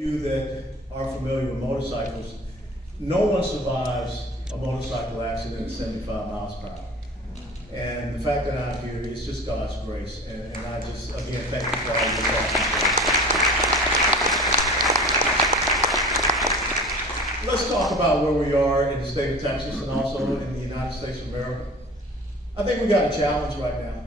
You that are familiar with motorcycles, no one survives a motorcycle accident at 75 miles per hour. And the fact that I'm here is just God's grace. And I just, again, thank you for all your help. Let's talk about where we are in the state of Texas and also in the United States of America. I think we got a challenge right now.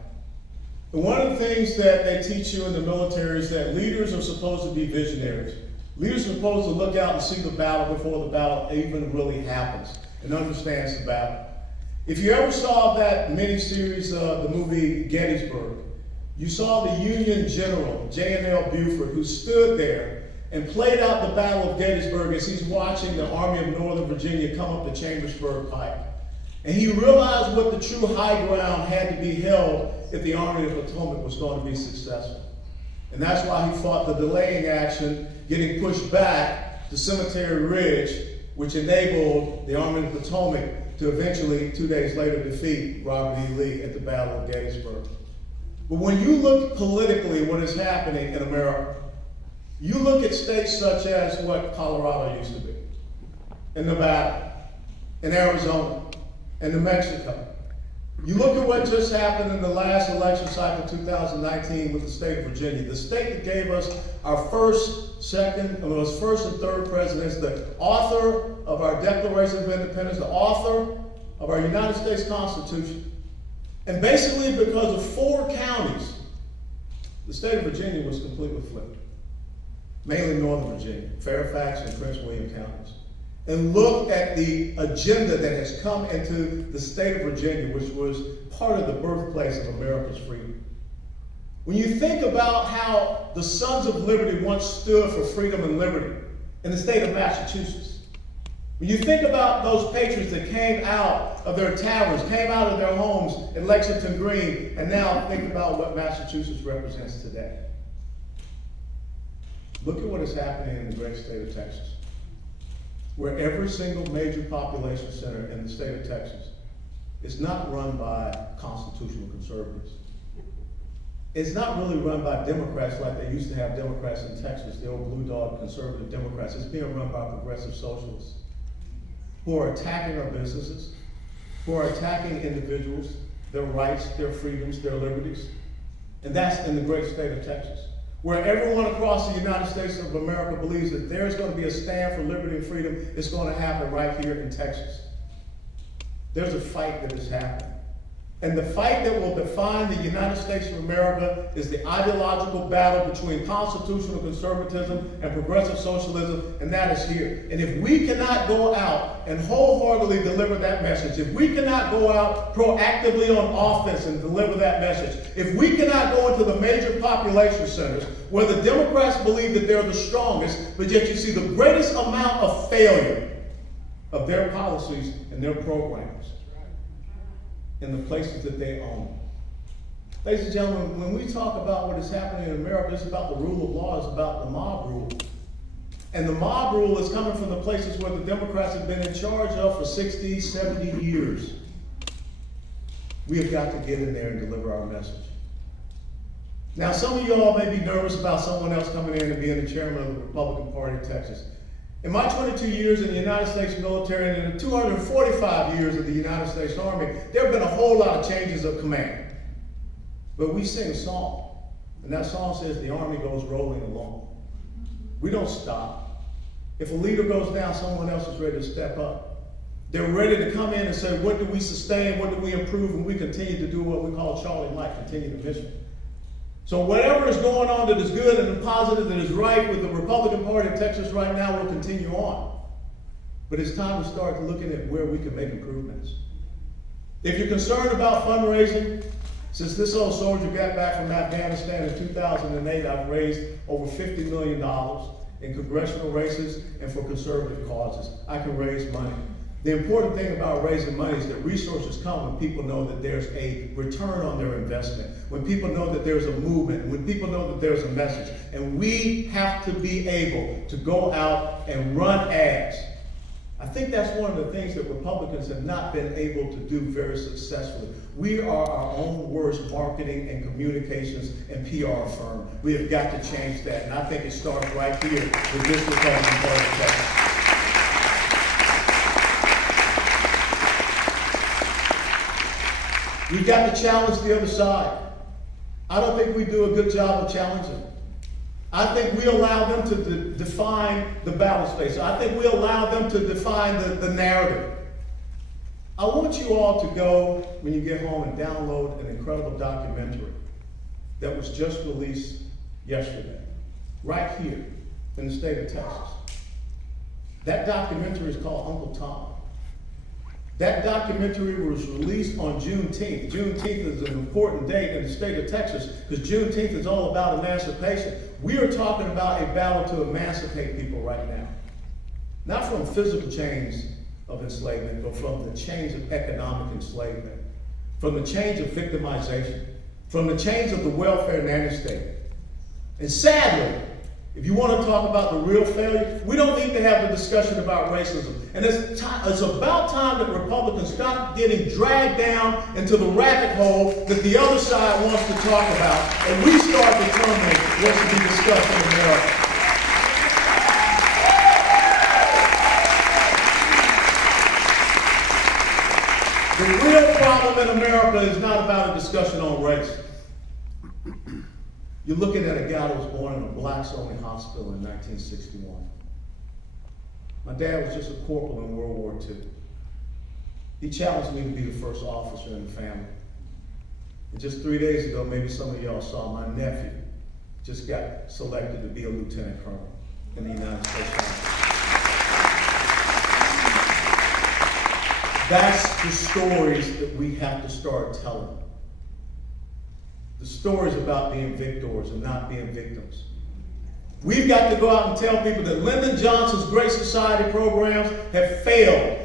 And one of the things that they teach you in the military is that leaders are supposed to be visionaries. Leaders are supposed to look out and see the battle before the battle even really happens and understands the battle. If you ever saw that miniseries, the movie Gettysburg, you saw the Union General, J.N.L. Buford, who stood there and played out the Battle of Gettysburg as he's watching the Army of Northern Virginia come up the Chambersburg Pike. And he realized what the true high ground had to be held if the Army of the Potomac was going to be successful. And that's why he fought the delaying action, getting pushed back to Cemetery Ridge, which enabled the Army of the Potomac to eventually, 2 days later, defeat Robert E. Lee at the Battle of Gettysburg. But when you look politically what is happening in America, you look at states such as what Colorado used to be, and Nevada, and Arizona, and New Mexico. You look at what just happened in the last election cycle, 2019, with the state of Virginia, the state that gave us our first and third presidents, the author of our Declaration of Independence, the author of our United States Constitution. And basically because of 4 counties, the state of Virginia was completely flipped. Mainly Northern Virginia, Fairfax and Prince William counties. And look at the agenda that has come into the state of Virginia, which was part of the birthplace of America's freedom. When you think about how the Sons of Liberty once stood for freedom and liberty in the state of Massachusetts, when you think about those patriots that came out of their taverns, came out of their homes in Lexington Green, and now think about what Massachusetts represents today. Look at what is happening in the great state of Texas, where every single major population center in the state of Texas is not run by constitutional conservatives. It's not really run by Democrats like they used to have Democrats in Texas, the old blue dog conservative Democrats. It's being run by progressive socialists who are attacking our businesses, who are attacking individuals, their rights, their freedoms, their liberties. And that's in the great state of Texas, where everyone across the United States of America believes that there's going to be a stand for liberty and freedom. It's going to happen right here in Texas. There's a fight that is happening. And the fight that will define the United States of America is the ideological battle between constitutional conservatism and progressive socialism, and that is here. And if we cannot go out and wholeheartedly deliver that message, if we cannot go out proactively on offense and deliver that message, if we cannot go into the major population centers where the Democrats believe that they're the strongest, but yet you see the greatest amount of failure of their policies and their programs in the places that they own. Ladies and gentlemen, when we talk about what is happening in America, it's about the rule of law, it's about the mob rule. And the mob rule is coming from the places where the Democrats have been in charge of for 60, 70 years. We have got to get in there and deliver our message. Now, some of y'all may be nervous about someone else coming in and being the chairman of the Republican Party of Texas. In my 22 years in the United States military and in the 245 years of the United States Army, there have been a whole lot of changes of command. But we sing a song, and that song says the Army goes rolling along. We don't stop. If a leader goes down, someone else is ready to step up. They're ready to come in and say, what do we sustain, what do we improve, and we continue to do what we call Charlie Mike, continue the mission. So whatever is going on that is good and positive, that is right with the Republican Party of Texas right now will continue on. But it's time to start looking at where we can make improvements. If you're concerned about fundraising, since this old soldier got back from Afghanistan in 2008, I've raised over $50 million in congressional races and for conservative causes. I can raise money. The important thing about raising money is that resources come when people know that there's a return on their investment, when people know that there's a movement, when people know that there's a message. And we have to be able to go out and run ads I think that's one of the things that Republicans have not been able to do very successfully. We are our own worst marketing and communications and PR firm. We have got to change that, and I think it starts right here with this Republican Party of Texas. We've got to challenge the other side. I don't think we do a good job of challenging. I think we allow them to define the battle space. I think we allow them to define the narrative. I want you all to go, when you get home, and download an incredible documentary that was just released yesterday, right here in the state of Texas. That documentary is called Uncle Tom. That documentary was released on Juneteenth. Juneteenth is an important date in the state of Texas because Juneteenth is all about emancipation. We are talking about a battle to emancipate people right now. Not from physical chains of enslavement, but from the chains of economic enslavement, from the chains of victimization, from the chains of the welfare nanny state. And sadly, if you want to talk about the real failure, we don't need to have the discussion about racism. And it's about time that Republicans stop getting dragged down into the rabbit hole that the other side wants to talk about, and we start determining what should be discussed in America. The real problem in America is not about a discussion on race. You're looking at a guy that was born in a blacks-only hospital in 1961. My dad was just a corporal in World War II. He challenged me to be the first officer in the family. And just 3 days ago, maybe some of y'all saw, my nephew just got selected to be a lieutenant colonel in the United States Army. That's the stories that we have to start telling. The stories about being victors and not being victims. We've got to go out and tell people that Lyndon Johnson's Great Society programs have failed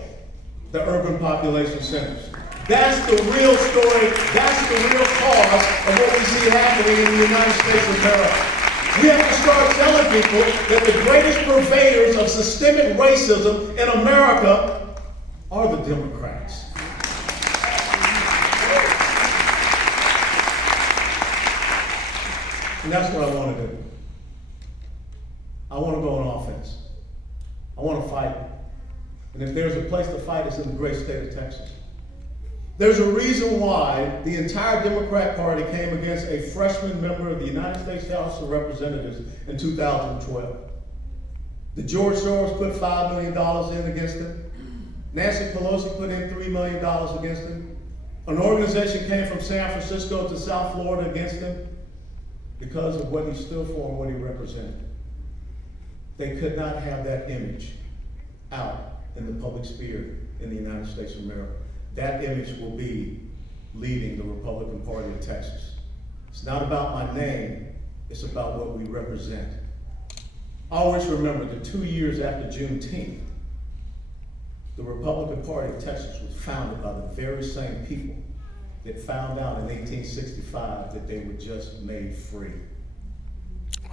the urban population centers. That's the real story. That's the real cause of what we see happening in the United States of America. We have to start telling people that the greatest purveyors of systemic racism in America are the Democrats. And that's what I want to do. I want to go on offense. I want to fight. And if there's a place to fight, it's in the great state of Texas. There's a reason why the entire Democrat Party came against a freshman member of the United States House of Representatives in 2012. The George Soros put $5 million in against him. Nancy Pelosi put in $3 million against him. An organization came from San Francisco to South Florida against him because of what he stood for and what he represented. They could not have that image out in the public sphere in the United States of America. That image will be leading the Republican Party of Texas. It's not about my name, it's about what we represent. Always remember that 2 years after Juneteenth, the Republican Party of Texas was founded by the very same people that found out in 1865 that they were just made free.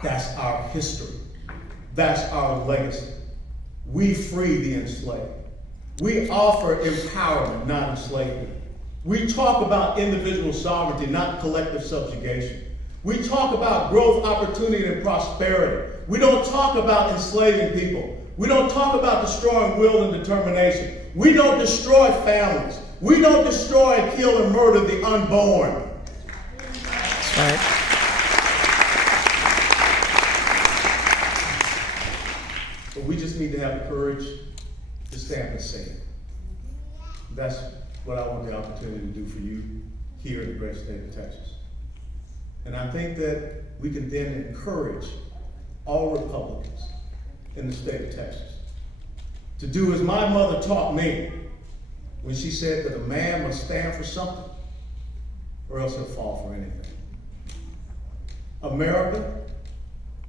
That's our history. That's our legacy. We free the enslaved. We offer empowerment, not enslavement. We talk about individual sovereignty, not collective subjugation. We talk about growth, opportunity, and prosperity. We don't talk about enslaving people. We don't talk about destroying will and determination. We don't destroy families. We don't destroy, kill, and murder the unborn. That's right. But we just need to have the courage to stand and say it. That's what I want the opportunity to do for you here in the great state of Texas. And I think that we can then encourage all Republicans in the state of Texas to do as my mother taught me when she said that a man must stand for something or else he'll fall for anything. America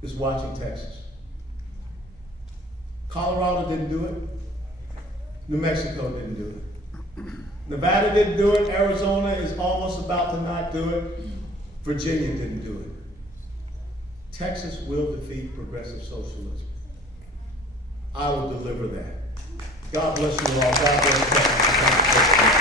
is watching Texas. Colorado didn't do it. New Mexico didn't do it. Nevada didn't do it. Arizona is almost about to not do it. Virginia didn't do it. Texas will defeat progressive socialism. I will deliver that. God bless you all. God bless you.